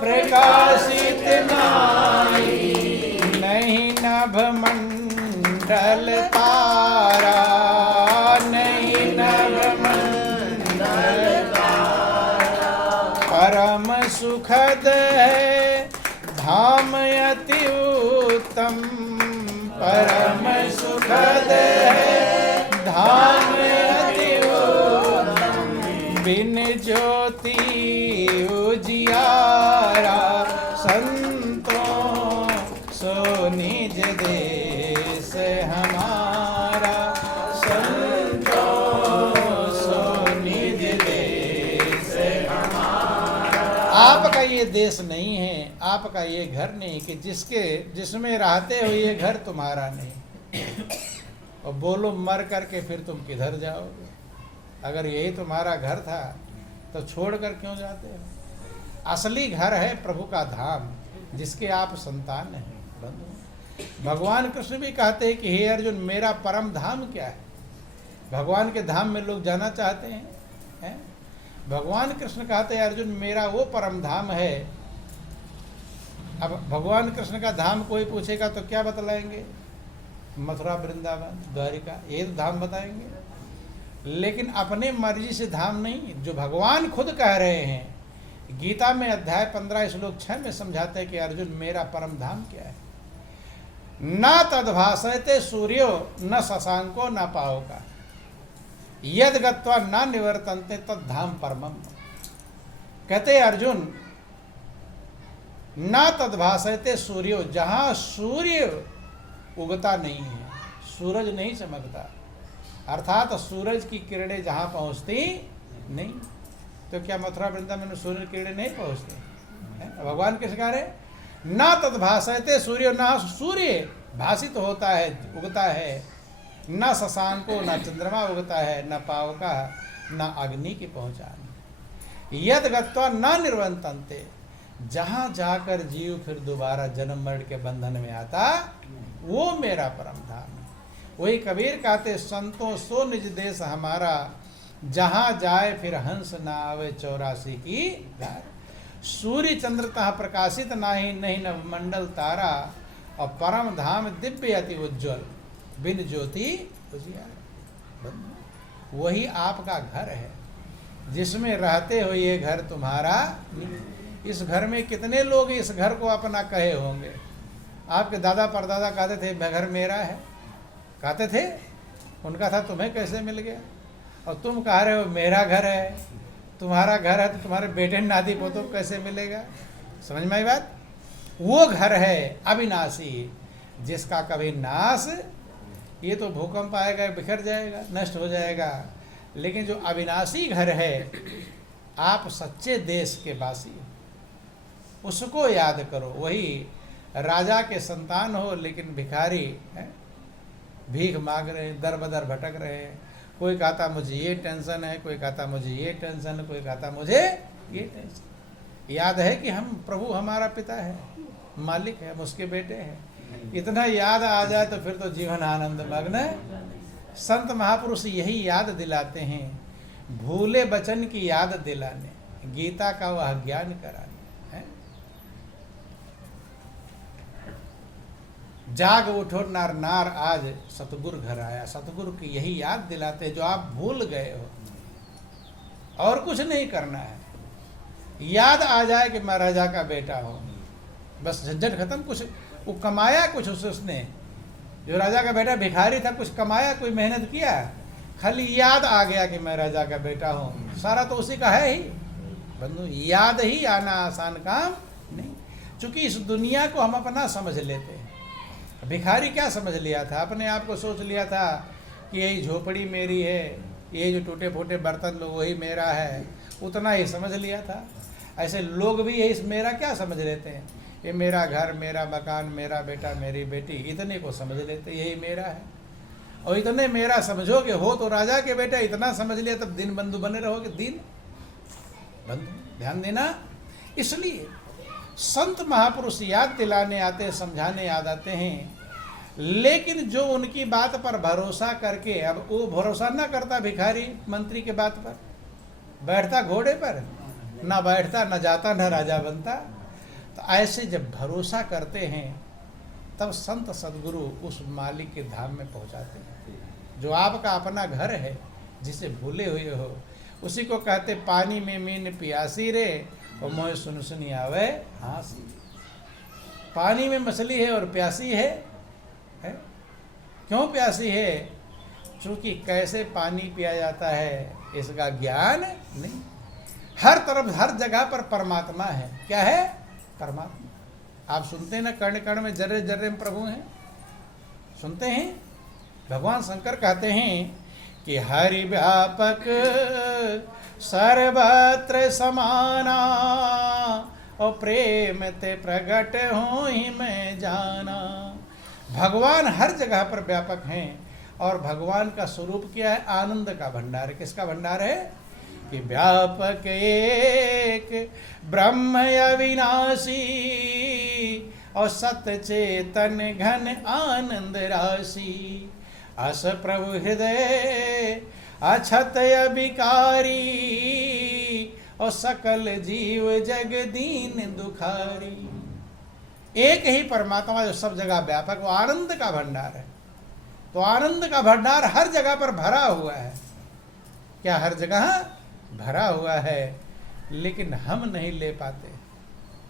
प्रकाशित नाई, नहीं नभ मंडल तारा, नहीं नभ मंडल तारा। परम सुखद है धाम अति उत्तम, परम सुखद है धाम अति उत्तम। बिन ज्योति उजियारा, संतों सो निज देश हमारा, संतों सो निज देश हमारा। आपका ये देश नहीं है, आपका ये घर नहीं कि जिसमें रहते हो ये घर तुम्हारा नहीं। और बोलो मर करके फिर तुम किधर जाओगे? अगर यही तुम्हारा घर था तो छोड़कर क्यों जाते हो? असली घर है प्रभु का धाम, जिसके आप संतान हैं बंधु। भगवान कृष्ण भी कहते हैं कि हे अर्जुन, मेरा परम धाम क्या है? भगवान के धाम में लोग जाना चाहते हैं, भगवान कृष्ण कहते हैं अर्जुन, मेरा वो परम धाम है। अब भगवान कृष्ण का धाम कोई पूछेगा तो क्या बतलाएंगे? मथुरा, वृंदावन, द्वारिका, ये तो धाम बताएंगे। लेकिन अपने मर्जी से धाम नहीं, जो भगवान खुद कह रहे हैं। गीता में अध्याय 15 श्लोक 6 में समझाते हैं कि अर्जुन, मेरा परम धाम क्या है? न तद्भासयते सूर्यो न शशांको न पावका, यद गत्वा न निवर्तन्ते तद धाम परमम। कहते अर्जुन, न तद्भासयते सूर्यो, जहां सूर्य उगता नहीं है, सूरज नहीं चमकता, अर्थात सूरज की किरणें जहां पहुंचती नहीं, तो क्या मथुरा वृंदावन में सूर्य की किरणें नहीं पहुंचती? भगवान किस कह रहे? न तद्भासयते सूर्य, न सूर्य भाषित होता है, उगता है, न शशांको, न चंद्रमा उगता है, न पावका, न अग्नि की पहुंचान। यद गत्वा न निर्वतन्ते, जहां जाकर जीव फिर दोबारा जन्म मरण के बंधन में आता, वो मेरा परम धाम है। वही कबीर कहते, संतों सो निज देश हमारा, जहां जाए फिर हंस ना आवे 84 की धार। सूर्य चंद्र तहाँ प्रकाशित नाही, नहीं न मंडल तारा, और परम धाम दिव्य अति उज्ज्वल, बिन ज्योति उजियारा। वही आपका घर है, जिसमें रहते हो ये घर तुम्हारा। इस घर में कितने लोग इस घर को अपना कहे होंगे? आपके दादा परदादा कहते थे घर मेरा है, कहते थे, उनका था, तुम्हें कैसे मिल गया? और तुम कह रहे हो मेरा घर है, तुम्हारा घर है, तो तुम्हारे बेटे नाती पोतों को कैसे मिलेगा? समझ में आई बात? वो घर है अविनाशी, जिसका कभी नाश, ये तो भूकंप आएगा बिखर जाएगा, नष्ट हो जाएगा, लेकिन जो अविनाशी घर है, आप सच्चे देश के वासी हो, उसको याद करो। वही राजा के संतान हो लेकिन भिखारी है, भीख मांग रहे हैं, दर बदर भटक रहे हैं। कोई कहता मुझे ये टेंशन है, कोई कहता मुझे ये टेंशन है, कोई कहता मुझे ये टेंशन। याद है कि हम प्रभु हमारा पिता है, मालिक है, हम उसके बेटे हैं। इतना याद आ जाए तो फिर तो जीवन आनंद मग्न है। संत महापुरुष यही याद दिलाते हैं, भूले बचन की याद दिलाने, गीता का वह ज्ञान कराने। जाग उठो नार नार, आज सतगुरु घर आया। सतगुरु की यही याद दिलाते हैं जो आप भूल गए हो, और कुछ नहीं करना है। याद आ जाए कि मैं राजा का बेटा हूँ, बस झंझट खत्म। कुछ वो कमाया कुछ उसने, जो राजा का बेटा भिखारी था, कुछ कमाया, कोई मेहनत किया? खाली याद आ गया कि मैं राजा का बेटा हूँ, सारा तो उसी का है ही। बंधु, याद ही आना आसान काम नहीं, क्योंकि इस दुनिया को हम अपना समझ लेते हैं। भिखारी क्या समझ लिया था? अपने आप को सोच लिया था कि यही झोपड़ी मेरी है, ये जो टूटे फूटे बर्तन लो वही मेरा है, उतना ही समझ लिया था। ऐसे लोग भी यही मेरा क्या समझ लेते हैं, ये मेरा घर, मेरा मकान, मेरा बेटा, मेरी बेटी, इतने को समझ लेते यही मेरा है। और इतने मेरा समझोगे, हो तो राजा के बेटा, इतना समझ लिया तब दिन बंधु बने रहोगे। दिन बंधु, ध्यान देना। इसलिए संत महापुरुष याद दिलाने आते, समझाने याद आते हैं, लेकिन जो उनकी बात पर भरोसा करके, अब वो भरोसा ना करता भिखारी मंत्री के बात पर, बैठता घोड़े पर, ना बैठता, ना जाता, ना राजा बनता। तो ऐसे जब भरोसा करते हैं तब संत सद्गुरु उस मालिक के धाम में पहुंचाते हैं। जो आपका अपना घर है, जिसे भूले हुए हो, उसी को कहते पानी में मीन पियासी रे और मोह सुन सुनी आवे हाँसी। पानी में मछली है और प्यासी है? क्यों प्यासी है? क्योंकि कैसे पानी पिया जाता है इसका ज्ञान नहीं। हर तरफ हर जगह पर परमात्मा है। क्या है? परमात्मा। आप सुनते हैं ना, कर्ण कर्ण में जर्रे जर्रे में प्रभु हैं, सुनते हैं। भगवान शंकर कहते हैं कि हरि व्यापक सर्वत्र समाना और प्रेम ते प्रगट हो ही मैं जाना। भगवान हर जगह पर व्यापक हैं और भगवान का स्वरूप क्या है? आनंद का भंडार। किसका भंडार है? कि व्यापक एक ब्रह्म अविनाशी और सत्य चेतन घन आनंद राशि। अस प्रभु हृदय अछत अभिकारी और सकल जीव जग दीन दुखारी। एक ही परमात्मा जो सब जगह व्यापक, वो आनंद का भंडार है। तो आनंद का भंडार हर जगह पर भरा हुआ है। क्या? हर जगह भरा हुआ है, लेकिन हम नहीं ले पाते,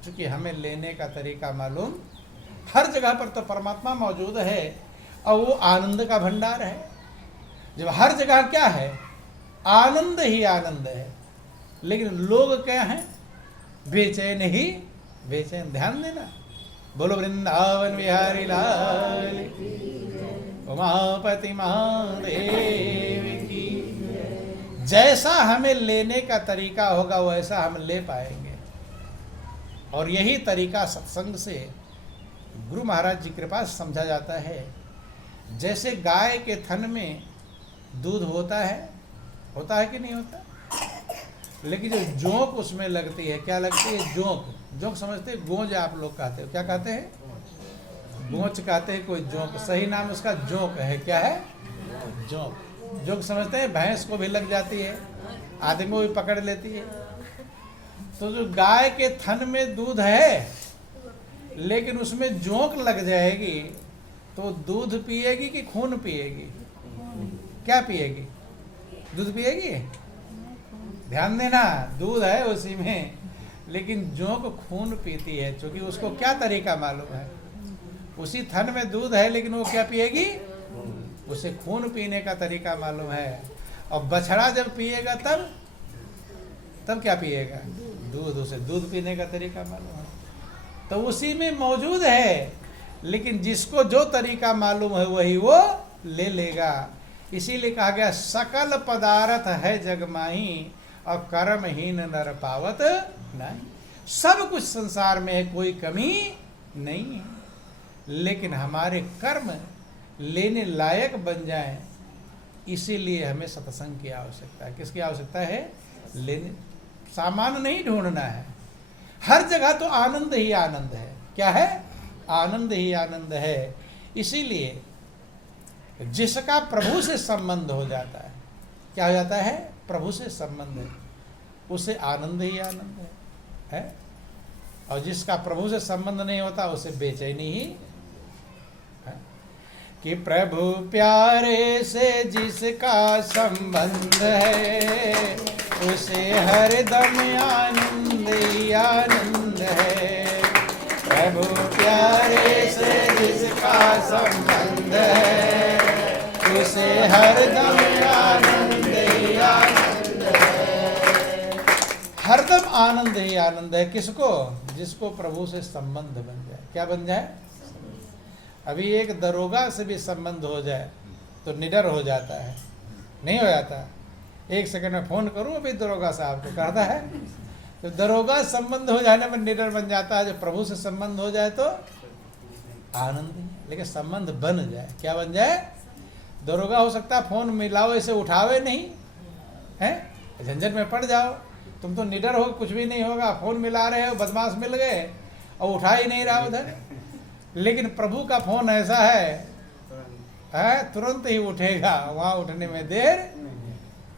क्योंकि हमें लेने का तरीका मालूम। हर जगह पर तो परमात्मा मौजूद है और वो आनंद का भंडार है। जब हर जगह क्या है? आनंद ही आनंद है, लेकिन लोग क्या हैं? बेचैन ही बेचैन। ध्यान देना। बोलो वृंदावन बिहारी लाल की, उमापति महादेव की। जैसा हमें लेने का तरीका होगा वैसा हम ले पाएंगे। और यही तरीका सत्संग से, गुरु महाराज जी कृपा से समझा जाता है। जैसे गाय के थन में दूध होता है कि नहीं होता? लेकिन जो जोंक उसमें लगती है, क्या लगती है? जोंक समझते हैं? गोंज आप लोग कहते हो, क्या कहते हैं? गोंच कहते हैं, कोई जोंक। सही नाम उसका जोंक है। क्या है? जोंक। जोंक समझते हैं? भैंस को भी लग जाती है, आदमी को भी पकड़ लेती है। तो जो गाय के थन में दूध है, लेकिन उसमें जोंक लग जाएगी, तो दूध पिएगी कि खून पिएगी? क्या पिएगी? दूध पिएगी। ध्यान देना, दूध है उसी में, लेकिन जोंक खून पीती है, क्योंकि उसको क्या तरीका मालूम है? उसी थन में दूध है, लेकिन वो क्या पिएगी? उसे खून पीने का तरीका मालूम है। और बछड़ा जब पिएगा तब क्या पिएगा? दूध। उसे दूध पीने का तरीका मालूम है, तो उसी में मौजूद है। लेकिन जिसको जो तरीका मालूम है वही वो ले लेगा। इसीलिए कहा गया सकल पदार्थ है जग माही और कर्महीन नर पावत नहीं। सब कुछ संसार में है, कोई कमी नहीं है, लेकिन हमारे कर्म लेने लायक बन जाएं, इसीलिए हमें सत्संग की आवश्यकता है। किसकी आवश्यकता है? लेने। सामान नहीं ढूंढना है। हर जगह तो आनंद ही आनंद है। क्या है? आनंद ही आनंद है। इसीलिए जिसका प्रभु से संबंध हो जाता है, क्या हो जाता है? प्रभु से संबंध है, उसे आनंद ही आनंद है। और जिसका प्रभु से संबंध नहीं होता उसे बेचैनी ही है। कि प्रभु प्यारे से जिसका संबंध है, उसे हरदम आनंद ही आनंद है। प्रभु प्यारे से जिसका संबंध है, उसे हरदम आनंद ही आनंद है। हरदम आनंद ही आनंद है। किसको? जिसको प्रभु से संबंध बन जाए। क्या बन जाए? अभी एक दरोगा से भी संबंध हो जाए तो निडर हो जाता है, नहीं हो जाता? 1 सेकंड में फोन करूं अभी दरोगा साहब को, कहता है। तो दरोगा संबंध हो जाने में निडर बन जाता है। जब प्रभु से संबंध हो जाए तो आनंद ही। लेकिन संबंध बन जाए, क्या बन जाए? दरोगा हो सकता है फोन मिलाओ इसे उठावे नहीं है, झंझट में पड़ जाओ। तुम तो निडर हो, कुछ भी नहीं होगा, फोन मिला रहे हो, बदमाश मिल गए और उठा ही नहीं रहा उधर। लेकिन प्रभु का फोन ऐसा है तुरंत ही उठेगा। वहाँ उठने में देर,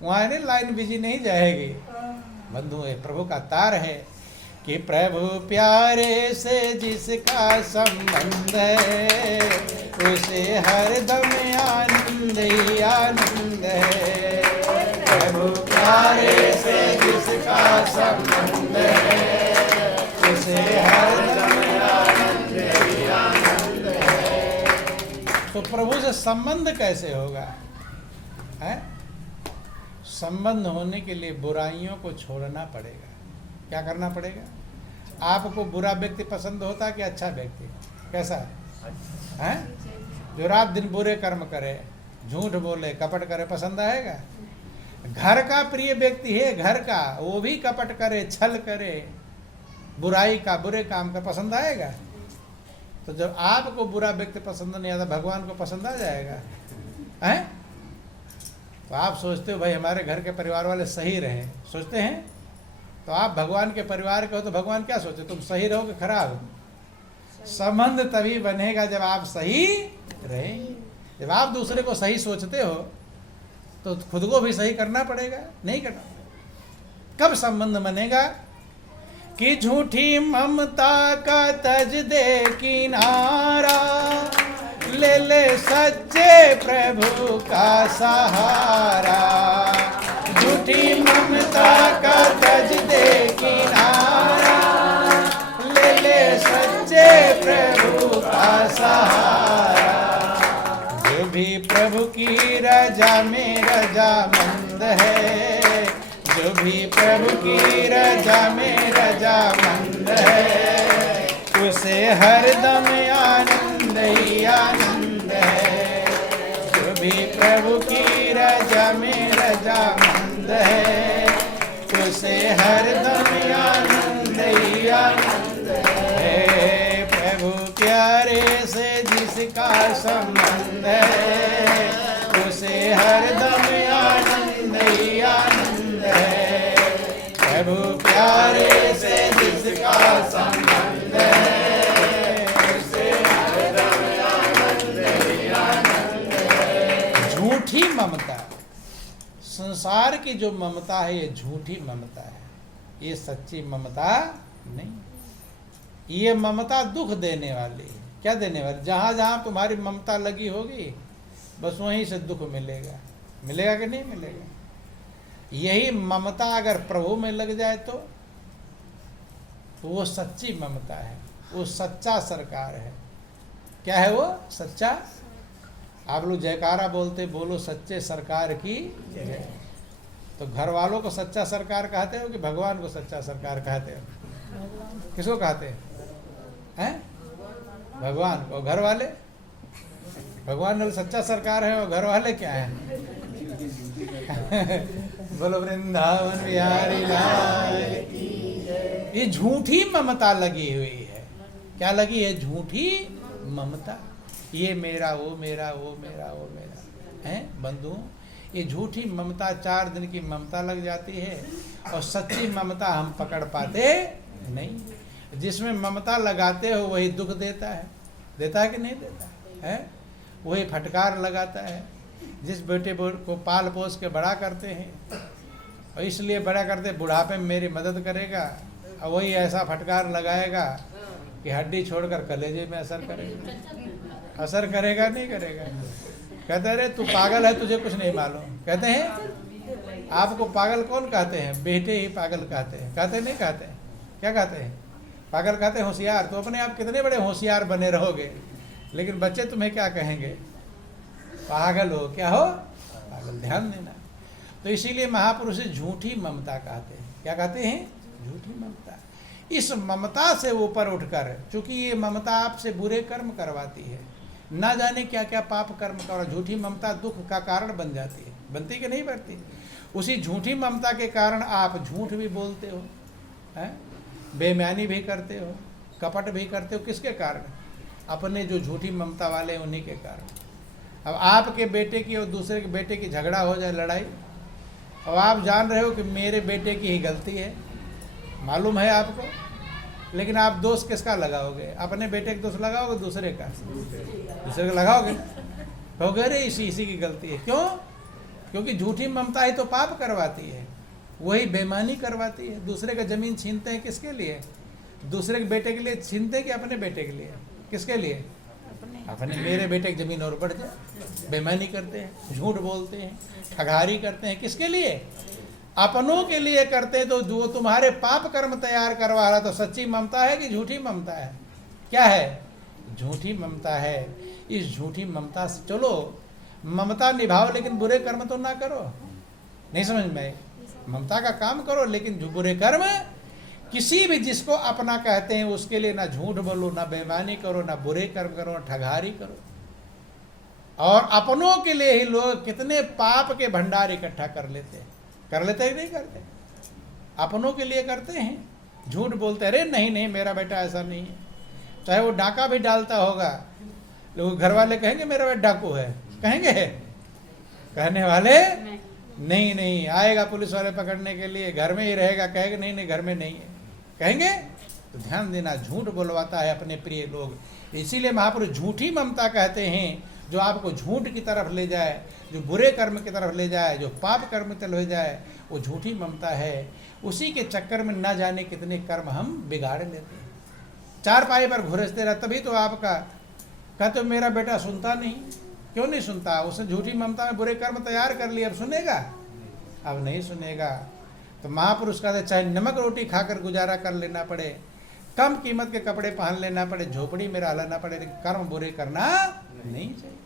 वहाँ नहीं, लाइन बिजी नहीं जाएगी। बंधु ये प्रभु का तार है कि प्रभु प्यारे से जिसका संबंध है उसे हरदम आनंद ही आनंद है। प्रभु प्यारे से जिसका संबंध है उसे हरदम आनंद ही आनंद है। तो प्रभु से संबंध कैसे होगा है? संबंध होने के लिए बुराइयों को छोड़ना पड़ेगा। क्या करना पड़ेगा? आपको बुरा व्यक्ति पसंद होता कि अच्छा व्यक्ति? कैसा है? जो रात दिन बुरे कर्म करे, झूठ बोले, कपट करे, पसंद आएगा? घर का प्रिय व्यक्ति है, घर का, वो भी कपट करे, छल करे, बुराई का, बुरे काम का, पसंद आएगा? तो जब आपको बुरा व्यक्ति पसंद नहीं आता, भगवान को पसंद आ जाएगा? हैं? तो आप सोचते हो भाई हमारे घर के परिवार वाले सही रहे, सोचते हैं? तो आप भगवान के परिवार के हो तो भगवान क्या सोचे, तुम सही रहो कि खराब? संबंध तभी बनेगा जब आप सही रहे। जब आप दूसरे को सही सोचते हो तो खुद को भी सही करना पड़ेगा, नहीं करना? कब संबंध बनेगा? कि झूठी ममता का तज दे किनारा, ले ले सच्चे प्रभु का सहारा। झूठी ममता का तज दे किनारा, ले ले सच्चे प्रभु का सहारा। जो भी प्रभु की रजा में रजामंद है, जो भी प्रभु की रजा में रजामंद है उसे हरदम आनंद ही आनंद है। जो भी प्रभु की रजा में रजामंद है उसे हरदम आनंद ही आनंद है। प्रभु प्यारे से जिसका संबंध है उसे हरदम आनंद ही आनंद है। प्रभु प्यारे से जिसका संबंध है उसे हरदम आनंद ही आनंद है। झूठी ममता, संसार की जो ममता है ये झूठी ममता है, ये सच्ची ममता नहीं। ये ममता दुख देने वाली है। क्या देने वाली? जहाँ जहाँ तुम्हारी ममता लगी होगी बस वहीं से दुख मिलेगा। मिलेगा कि नहीं मिलेगा? यही ममता अगर प्रभु में लग जाए तो वो सच्ची ममता है, वो सच्चा सरकार है। क्या है वो? सच्चा। आप लोग जयकारा बोलते, बोलो सच्चे सरकार की जय। तो घर वालों को सच्चा सरकार कहते हो कि भगवान को सच्चा सरकार कहते हो? किसको कहते हैं? भगवान को। घर वाले? भगवान सच्चा सरकार है और घर वाले क्या है? बोलो वृंदावन बिहारी लाल की। ये झूठी ममता लगी हुई है। क्या लगी है? झूठी ममता। ये मेरा, वो मेरा, वो मेरा, वो मेरा है। बंधु, ये झूठी ममता 4 दिन की ममता लग जाती है और सच्ची ममता हम पकड़ पाते नहीं। जिसमें ममता लगाते हो वही दुख देता है। देता है कि नहीं देता है? वही फटकार लगाता है। जिस बेटे को पाल पोस के बड़ा करते हैं और इसलिए बड़ा करते बुढ़ापे में मेरी मदद करेगा, और वही ऐसा फटकार लगाएगा कि हड्डी छोड़कर कलेजे में असर करेगा। असर करेगा नहीं करेगा? कहते रहे तू पागल है, तुझे कुछ नहीं मालूम। कहते हैं आपको पागल कौन कहते हैं? बेटे ही पागल कहते हैं। कहते नहीं कहते? क्या कहते हैं? पागल कहते हैं होशियार। तो अपने आप कितने बड़े होशियार बने रहोगे, लेकिन बच्चे तुम्हें क्या कहेंगे? पागल हो। क्या हो? पागल। ध्यान देना। तो इसीलिए महापुरुष झूठी ममता कहते हैं। क्या कहते हैं? झूठी ममता। इस ममता से ऊपर उठकर, चूंकि ये ममता आपसे बुरे कर्म करवाती है, ना जाने क्या क्या पाप कर्म कर, झूठी ममता दुख का कारण बन जाती है। बनती कि नहीं बनती? उसी झूठी ममता के कारण आप झूठ भी बोलते हो, हैं? बेईमानी भी करते हो, कपट भी करते हो। किसके कारण? अपने जो झूठी ममता वाले उन्हीं के कारण। अब आपके बेटे की और दूसरे के बेटे की झगड़ा हो जाए, लड़ाई, और आप जान रहे हो कि मेरे बेटे की ही गलती है, मालूम है आपको, लेकिन आप दोष किसका लगाओगे? अपने बेटे का दोष लगाओगे? दूसरे का? दूसरे का लगाओगे। कहोगे अरे इसी की गलती है। क्यों? क्योंकि झूठी ममता ही तो पाप करवाती है। वही बेईमानी करवाती है। दूसरे का जमीन छीनते हैं किसके लिए? दूसरे के बेटे के लिए छीनते हैं कि अपने बेटे के लिए? किसके लिए? अपने। मेरे बेटे की जमीन और बढ़ जाए। बेईमानी करते हैं, झूठ बोलते हैं, ठगारी करते हैं, किसके लिए? अपनों के लिए करते हैं। तो जो तुम्हारे पाप कर्म तैयार करवा रहा, तो सच्ची ममता है कि झूठी ममता है? क्या है? झूठी ममता है। इस झूठी ममता से चलो, ममता निभाओ, लेकिन बुरे कर्म तो ना करो। नहीं समझ में? ममता का काम करो, लेकिन जो बुरे कर्म, किसी भी जिसको अपना कहते हैं उसके लिए ना झूठ बोलो, ना बेईमानी करो, ना बुरे कर्म करो, ना ठगारी करो। और अपनों के लिए ही लोग कितने पाप के भंडार इकट्ठा कर लेते हैं। कर लेते हैं नहीं करते? अपनों के लिए करते हैं, झूठ बोलते हैं, अरे नहीं नहीं मेरा बेटा ऐसा नहीं है। चाहे वो डाका भी डालता होगा, लोग घर वाले कहेंगे मेरा बेटा डाकू है, कहेंगे? कहने वाले नहीं नहीं, आएगा पुलिस वाले पकड़ने के लिए, घर में ही रहेगा, कहेगा नहीं नहीं घर में नहीं है, कहेंगे? तो ध्यान देना, झूठ बोलवाता है अपने प्रिय लोग। इसीलिए महापुरुष झूठी ममता कहते हैं, जो आपको झूठ की तरफ ले जाए, जो बुरे कर्म की तरफ ले जाए, जो पाप कर्म की तरफ ले जाए, वो झूठी ममता है। उसी के चक्कर में न जाने कितने कर्म हम बिगाड़ लेते हैं। चार पाई पर घुरसते रहे, तभी तो आपका कहते हो मेरा बेटा सुनता नहीं। क्यों नहीं सुनता? उसने झूठी ममता में बुरे कर्म तैयार कर लिए, अब सुनेगा? अब नहीं सुनेगा। तो महापुरुष कहते चाहे नमक रोटी खाकर गुजारा कर लेना पड़े, कम कीमत के कपड़े पहन लेना पड़े, झोपड़ी में रहना पड़े, लेकिन कर्म बुरे करना नहीं चाहिए।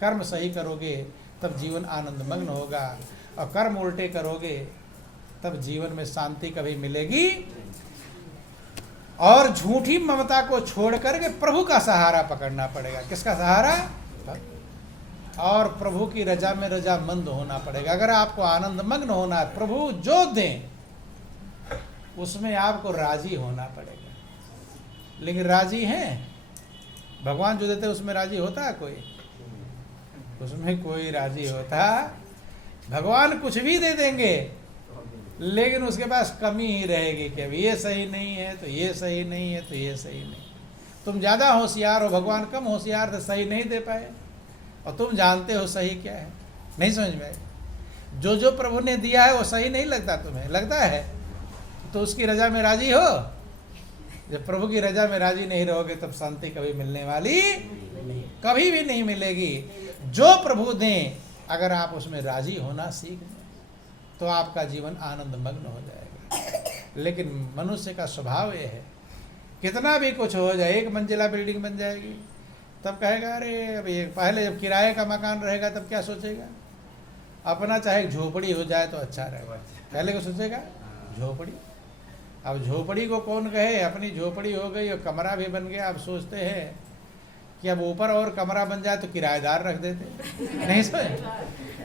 कर्म सही करोगे तब जीवन आनंदमग्न होगा, और कर्म उल्टे करोगे तब जीवन में शांति कभी मिलेगी। और झूठी ममता को छोड़ करके प्रभु का सहारा पकड़ना पड़ेगा। किसका सहारा? और प्रभु की रजा में रजामंद होना पड़ेगा। अगर आपको आनंदमग्न होना है, प्रभु जो दें उसमें आपको राजी होना पड़ेगा। लेकिन राजी हैं? भगवान जो देते उसमें राजी होता है कोई? उसमें कोई राजी होता? भगवान कुछ भी दे देंगे, लेकिन उसके पास कमी ही रहेगी कि अब ये सही नहीं है, तो ये सही नहीं है, तो ये सही नहीं। तुम ज़्यादा होशियार हो, भगवान कम होशियार थे, सही नहीं दे पाए, और तुम जानते हो सही क्या है। नहीं समझ में? जो जो प्रभु ने दिया है वो सही नहीं लगता तुम्हें, लगता है तो उसकी रजा में राजी हो। जब प्रभु की रजा में राजी नहीं रहोगे तब शांति कभी मिलने वाली नहीं, कभी भी नहीं मिलेगी। जो प्रभु दें, अगर आप उसमें राजी होना सीख लें तो आपका जीवन आनंदमग्न हो जाएगा। लेकिन मनुष्य का स्वभाव ये है, कितना भी कुछ हो जाए, एक मंजिला बिल्डिंग बन जाएगी तब कहेगा अरे अब ये, पहले जब किराए का मकान रहेगा तब क्या सोचेगा? अपना चाहे झोपड़ी हो जाए तो अच्छा रहेगा, पहले को सोचेगा झोपड़ी। अब झोपड़ी को कौन कहे? अपनी झोपड़ी हो गई और कमरा भी बन गया। अब सोचते हैं कि अब ऊपर और कमरा बन जाए तो किराएदार रख देते। नहीं समझ?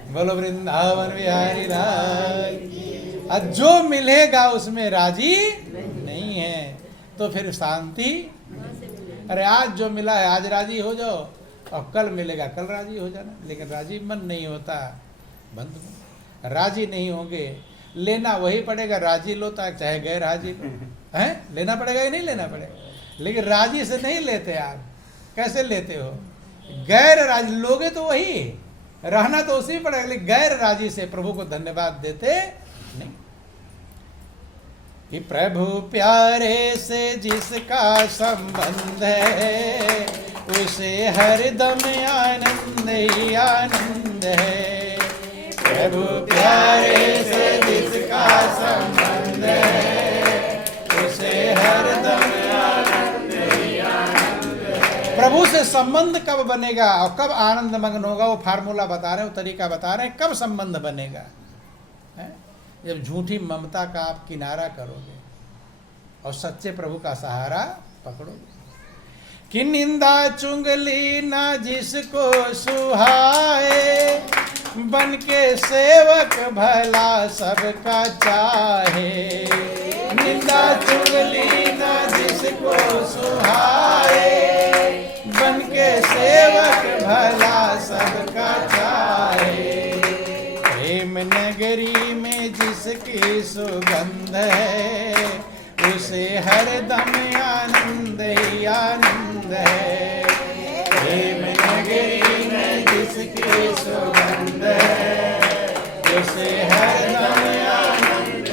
बोलो वृंदावन बिहारी लाल। अब जो मिलेगा उसमें राजी नहीं है तो फिर शांति। अरे आज जो मिला है आज राजी हो जाओ, और कल मिलेगा कल राजी हो जाना। लेकिन राजी मन नहीं होता, बंद मन। राजी नहीं होंगे, लेना वही पड़ेगा, राजी लो चाहे गैर राजी लो, है लेना पड़ेगा कि नहीं लेना पड़ेगा? लेकिन राजी से नहीं लेते आप। कैसे लेते हो? गैर राजी लोगे तो वही रहना तो उसी पड़ेगा, लेकिन गैर राजी से प्रभु को धन्यवाद देते नहीं। कि प्रभु प्यारे से जिसका संबंध है, उसे हरदम आनंद ही आनंद है। प्रभु प्यारे से जिसका संबंध है, उसे हरदम आनंद ही आनंद है। प्रभु से संबंध कब बनेगा और कब आनंद मग्न होगा, वो फार्मूला बता रहे हैं, वो तरीका बता रहे हैं। कब संबंध बनेगा? जब झूठी ममता का आप किनारा करोगे और सच्चे प्रभु का सहारा पकड़ोगे। कि निंदा चुंगली ना जिसको सुहाए, बन के सेवक भला सबका चाहे। निंदा चुगली ना जिसको सुहाए, बन के सेवक भला सबका चाहे। प्रेम नगरी में जिसकी सुगंध है, उसे हरदम आनंद ही आनंद है। प्रेम नगरी में जिसकी सुगंध है, उसे हरदम आनंद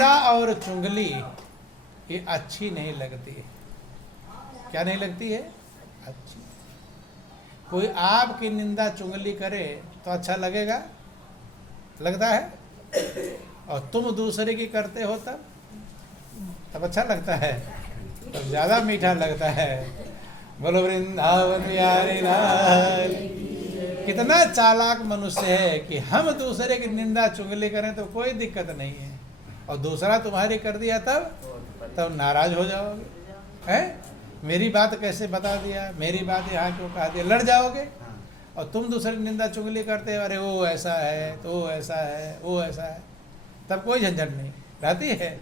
निंदा और चुगली ये अच्छी नहीं लगती है। क्या नहीं लगती है? अच्छी। कोई आपकी निंदा चुगली करे तो अच्छा लगेगा? लगता है? और तुम दूसरे की करते हो तब अच्छा लगता है, तब ज्यादा मीठा लगता है। बोलो वृंदावन बिहारी लाल। कितना चालाक मनुष्य है कि हम दूसरे की निंदा चुगली करें तो कोई दिक्कत नहीं है, और दूसरा तुम्हारी कर दिया तब नाराज हो जाओगे। हैं? मेरी बात कैसे बता दिया, मेरी बात यहाँ क्यों कहा दिया, लड़ जाओगे। और तुम दूसरे की निंदा चुगली करते हो, अरे वो ऐसा है तो वो ऐसा है, वो ऐसा है, तब कोई झंझट नहीं रहती है।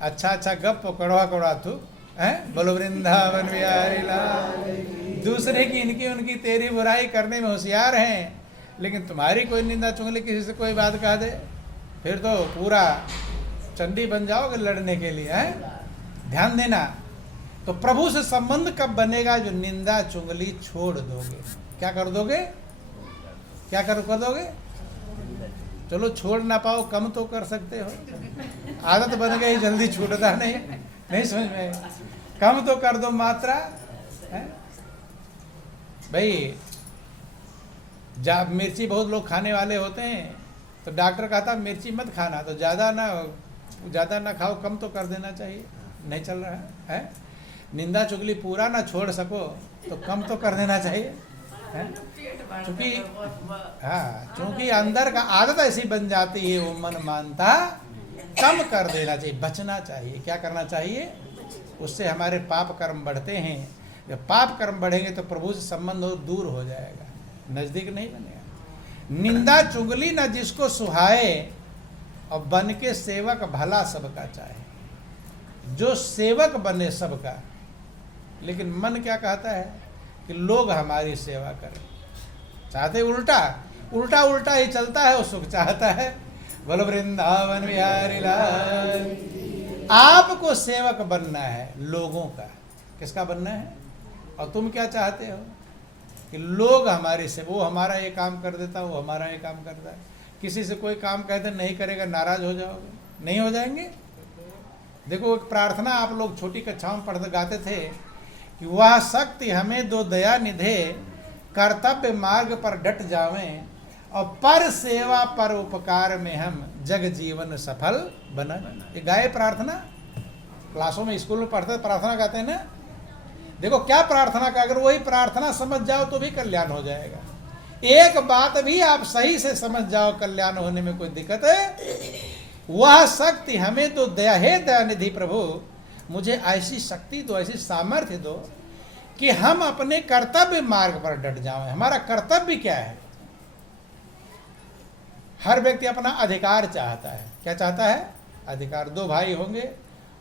अच्छा गप कड़वा कड़वा तू है। बोलो वृंदावन बिहारी लाल। दूसरे की इनकी उनकी तेरी बुराई करने में होशियार हैं, लेकिन तुम्हारी कोई निंदा चुगली किसी से कोई बात कह दे, फिर तो पूरा चंडी बन जाओगे लड़ने के लिए। है? ध्यान देना। तो प्रभु से संबंध कब बनेगा? जो निंदा चुगली छोड़ दोगे। क्या कर दोगे? क्या कर दोगे? चलो छोड़ ना पाओ, कम तो कर सकते हो। आदत बन गई, जल्दी छूटता नहीं समझ में। कम तो कर दो मात्रा। है? भाई जब मिर्ची बहुत लोग खाने वाले होते हैं तो डॉक्टर कहता मिर्ची मत खाना, तो ज़्यादा ना खाओ, कम तो कर देना चाहिए। नहीं चल रहा है? निंदा चुगली पूरा ना छोड़ सको तो कम तो कर देना चाहिए। क्योंकि अंदर का आदत ऐसी बन जाती है, वो मन मानता कम कर देना चाहिए, बचना चाहिए। क्या करना चाहिए? उससे हमारे पाप कर्म बढ़ते हैं। जब पाप कर्म बढ़ेंगे तो प्रभु से संबंध दूर हो जाएगा, नजदीक नहीं बनेगा। निंदा चुगली न जिसको सुहाए, और बन के सेवक भला सबका चाहे। जो सेवक बने सबका, लेकिन मन क्या कहता है कि लोग हमारी सेवा करें, चाहते उल्टा ही चलता है, वो सुख चाहता है। बोलो वृंदावन बिहारी लाल। आपको सेवक बनना है लोगों का। किसका बनना है? और तुम क्या चाहते हो कि लोग हमारे से, वो हमारा ये काम कर देता, वो हमारा ये काम करता है। किसी से कोई काम कहते नहीं करेगा, नाराज हो जाओगे? नहीं हो जाएंगे? देखो एक प्रार्थना आप लोग छोटी कक्षाओं में पढ़ते गाते थे कि वह शक्ति हमें दो दया निधे, कर्तव्य मार्ग पर डट जावें, और पर सेवा पर उपकार में हम जग जीवन सफल बना। ये गाए प्रार्थना, क्लासों में स्कूल में पढ़ते प्रार्थना गाते हैं ना। देखो क्या प्रार्थना का, अगर वही प्रार्थना समझ जाओ तो भी कल्याण हो जाएगा। एक बात भी आप सही से समझ जाओ, कल्याण होने में कोई दिक्कत है? वह शक्ति हमें तो दया, हे दयानिधि प्रभु मुझे ऐसी शक्ति दो, ऐसी सामर्थ्य दो कि हम अपने कर्तव्य मार्ग पर डट जाएं। हमारा कर्तव्य क्या है? हर व्यक्ति अपना अधिकार चाहता है। क्या चाहता है? अधिकार। दो भाई होंगे,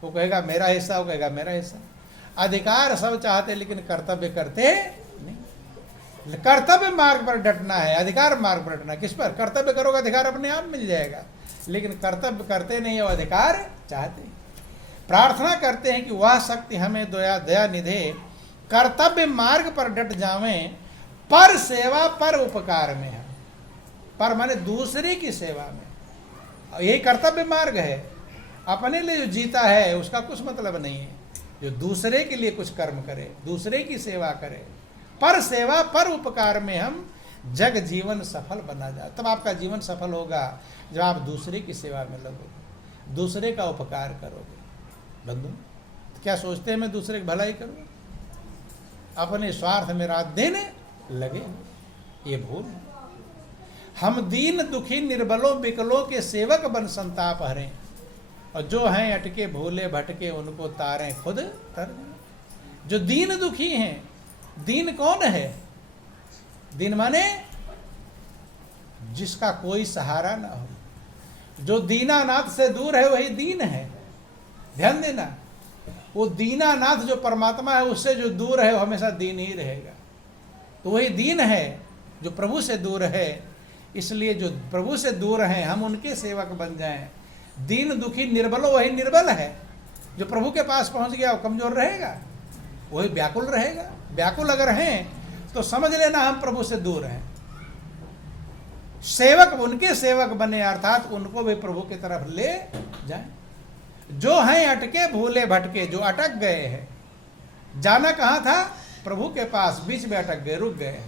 वो कहेगा मेरा हिस्सा, वो कहेगा मेरा हिस्सा। अधिकार सब चाहते, लेकिन कर्तव्य करते नहीं। कर्तव्य मार्ग पर डटना है, अधिकार मार्ग पर डटना। किस पर? कर्तव्य करोगे अधिकार अपने आप मिल जाएगा, लेकिन कर्तव्य करते नहीं है, वो अधिकार चाहते। प्रार्थना करते हैं कि वह शक्ति हमें दया निधे, कर्तव्य मार्ग पर डट जावें, पर सेवा पर उपकार में। हम पर माने दूसरे की सेवा में। यही कर्तव्य मार्ग है। अपने लिए जो जीता है उसका कुछ मतलब नहीं है। जो दूसरे के लिए कुछ कर्म करे, दूसरे की सेवा करे, पर सेवा पर उपकार में हम जग जीवन सफल बना जाए। तब आपका जीवन सफल होगा जब आप दूसरे की सेवा में लगोगे, दूसरे का उपकार करोगे। बंधु क्या सोचते हैं मैं दूसरे की भलाई करूँ, अपने स्वार्थ में रात देने लगे, ये भूल। हम दीन दुखी निर्बलों विकलों के सेवक बन संताप हरें, और जो हैं अटके भूले भटके उनको तारें खुद तर। जो दीन दुखी हैं, दीन कौन है? दीन माने जिसका कोई सहारा ना हो। जो दीनानाथ से दूर है वही दीन है। ध्यान देना, वो दीनानाथ जो परमात्मा है उससे जो दूर है वो हमेशा दीन ही रहेगा। तो वही दीन है जो प्रभु से दूर है। इसलिए जो प्रभु से दूर हैं हम उनके सेवक बन जाएं। दीन दुखी निर्बलो वही निर्बल है। जो प्रभु के पास पहुंच गया वो कमजोर रहेगा, वही व्याकुल रहेगा। व्याकुल अगर हैं तो समझ लेना हम प्रभु से दूर हैं। सेवक उनके सेवक बने, अर्थात उनको भी प्रभु की तरफ ले जाए। जो हैं अटके भूले भटके, जो अटक गए हैं, जाना कहाँ था? प्रभु के पास, बीच में अटक गए, रुक गए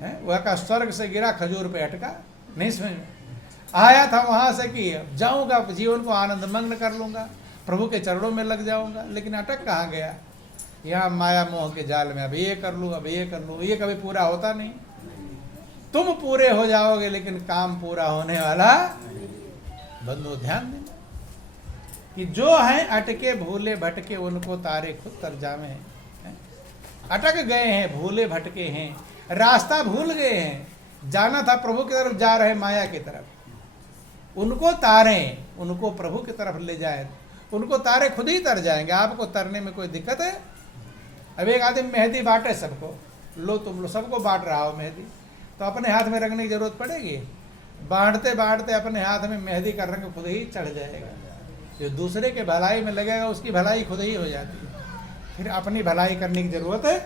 हैं। वह का स्वर्ग से गिरा, खजूर पे अटका, नहीं समझ में आया था वहां से कि जाऊंगा, जीवन को आनंद मग्न कर लूंगा, प्रभु के चरणों में लग जाऊंगा, लेकिन अटक कहाँ गया? यहाँ माया मोह के जाल में, अब ये कर लूँ, अब ये कर लूँ, ये कभी पूरा होता नहीं। तुम पूरे हो जाओगे लेकिन काम पूरा होने वाला। बंधु ध्यान देना कि जो हैं अटके भूले भटके, उनको तारे खुद तर जामे। अटक गए हैं, भूले भटके हैं, रास्ता भूल गए हैं, जाना था प्रभु की तरफ, जा रहे माया की तरफ। उनको तारें, उनको प्रभु की तरफ ले जाए, उनको तारे खुद ही तर जाएंगे। आपको तरने में कोई दिक्कत है? अब एक आदमी मेहंदी बांटे सबको, लो तुम लो, सबको बांट रहा हो मेहंदी, तो अपने हाथ में रंगने की जरूरत पड़ेगी? बांटते बांटते अपने हाथ में मेहंदी का रंग खुद ही चढ़ जाएगा। जो दूसरे के भलाई में लगेगा उसकी भलाई खुद ही हो जाती है, फिर अपनी भलाई करने की जरूरत है।